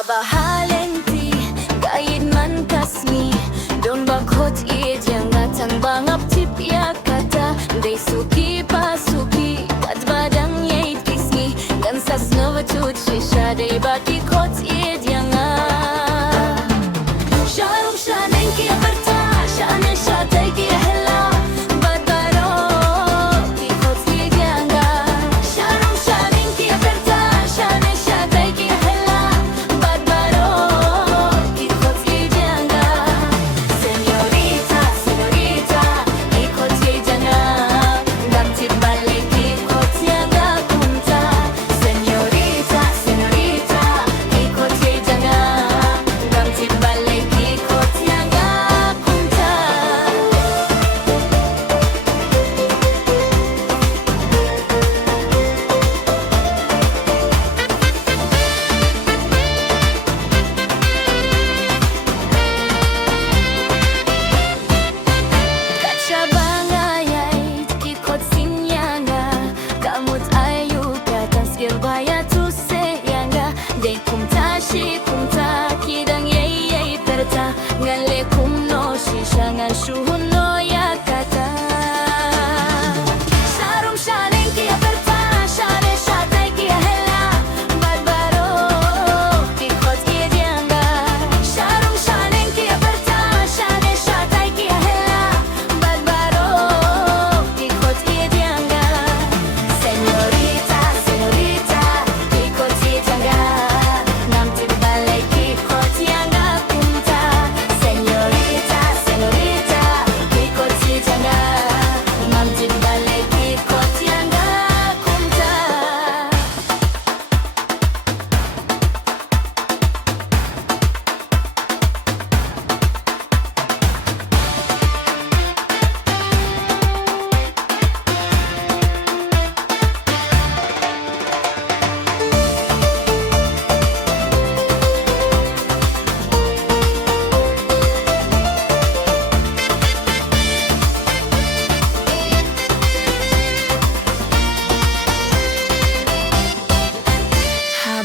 Habahalenti gayet man kasmi don bakot ye jangatang bangap tip ya kata dei suki pasuki kat badang ye kismi gan sas nova tut shisha dei baki kot ye jangat sharum shanen ki barta shanen shatay ki hela ngale kumno shishangan shuno ya kata sharum shanen ki aperta shane shatay ki hela barbaro ki khot ye dianga sharum shanen ki aperta shane shatay ki hela barbaro ki khot ye dianga señorita señorita ki khot ye dianga nam tibale ki khot yanga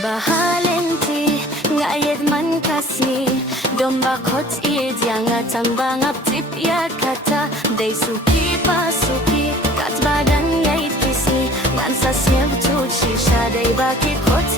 Habahalenti ngayet man kasmi domba kot ie jangatang bangap tip ya kata dei suki pasuki kat badan yait kisi ngan sasnya betul shisha dei baki kot